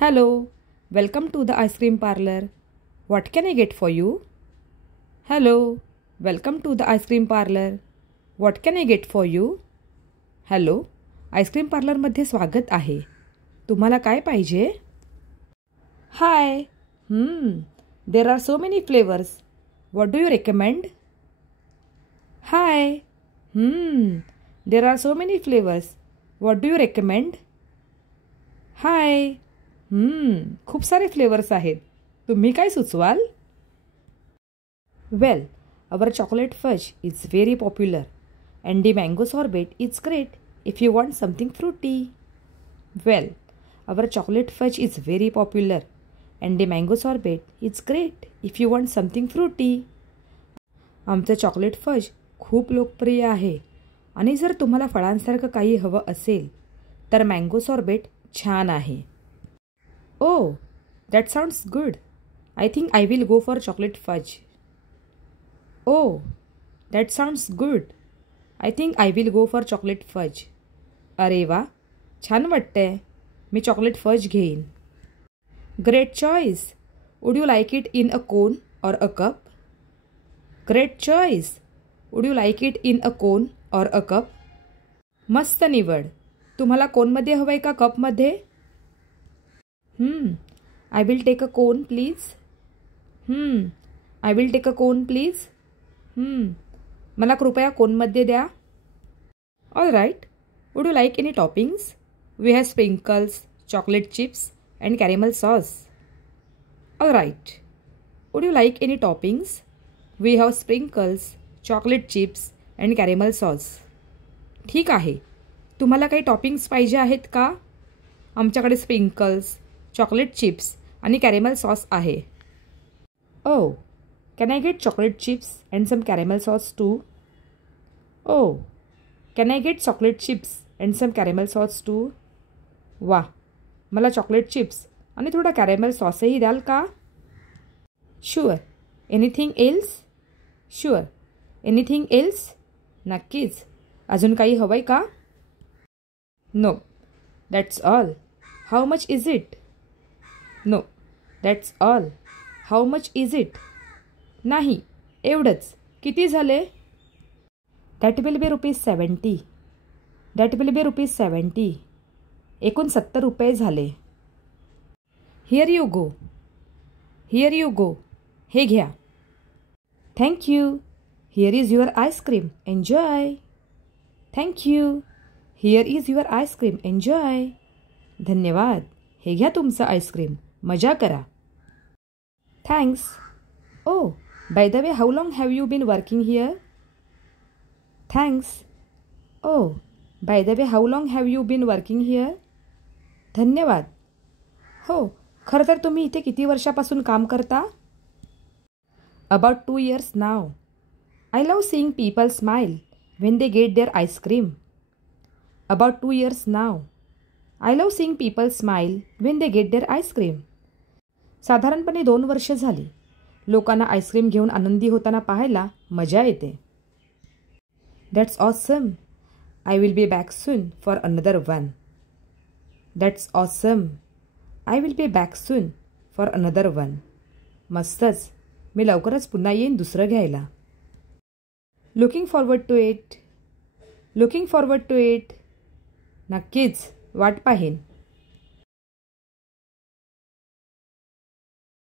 Hello, welcome to the ice cream parlor. What can I get for you? Hello, welcome to the ice cream parlor. What can I get for you? Hello, ice cream पार्लरमध्ये स्वागत आहे. तुम्हाला काय पाहिजे? Hi. There are so many flavours. What do you recommend? Hi. There are so many flavours. What do you recommend? Hi. खूप सारे flavours आहेत. तुम्ही काय सुचवाल? Well, our chocolate fudge is very popular and the mango sorbet is great if you want something fruity. Well, our chocolate fudge is very popular and the mango sorbet is great if you want something fruity. आमचं chocolate fudge खूप लोकप्रिय आहे आणि जर तुम्हाला फळांसारखं काही हवं असेल तर मँगो सॉर्बेट छान आहे. Oh, that sounds good. I think I will go for chocolate fudge. Oh, that sounds good. I think I will go for chocolate fudge. अरे वा, छान वाटतंय. मी चॉकलेट फज घेईन. Great choice. Would you like it in a cone or a cup? Great choice. Would you like it in a cone or a cup? मस्त निवड. तुम्हाला कोनमध्ये हवंय का कपमध्ये? I will take a cone, please. I will take a cone, please. मला कृपया कोनमध्ये द्या. All right. Would you like any toppings? We have sprinkles, chocolate chips, and caramel sauce. All right. Would you like any toppings? We have sprinkles, chocolate chips, and caramel sauce. ठीक आहे. तुम्हाला काही toppings पाहिजे आहेत का? आमच्याकडे sprinkles, chocolate chips आणि caramel sauce आहे. Oh, can I get chocolate chips and some caramel sauce too? Oh, can I get chocolate chips and some caramel sauce too? वा, मला चॉकलेट चिप्स आणि थोडा कॅरेमल सॉसही द्याल का? Sure. Anything else? Sure. Anything else? नक्कीच. अजून काही हवं आहे का? No, that's all. How much is it? No, that's all. How much is it? नाही, एवढंच. किती झाले? That will be ₹70. That will be ₹70. एकूण 70 रुपये झाले. Here you go. Here you go. हे घ्या. Thank you. Here is your ice cream. Enjoy. Thank you. Here is your ice cream. Enjoy. धन्यवाद. हे घ्या तुमचं आईस्क्रीम. मजा करा. Thanks. Oh, by the way, how long have you been working here? Thanks. Oh, by the way, how long have you been working here? धन्यवाद. हो, खरं तर तुम्ही इथे किती वर्षापासून काम करता? About 2 years now. I love seeing people smile when they get their ice cream. About 2 years now. I love seeing people smile when they get their ice cream. साधारणपणे 2 वर्ष झाली. लोकांना आईस्क्रीम घेऊन आनंदी होताना पाहायला मजा येते. That's awesome. I will be back soon for another one. That's awesome. I will be back soon for another one. मस्तच. मी लवकरच पुन्हा येईन दुसरं घ्यायला. Looking forward to it. Looking forward to it. नक्कीच वाट पाहीन.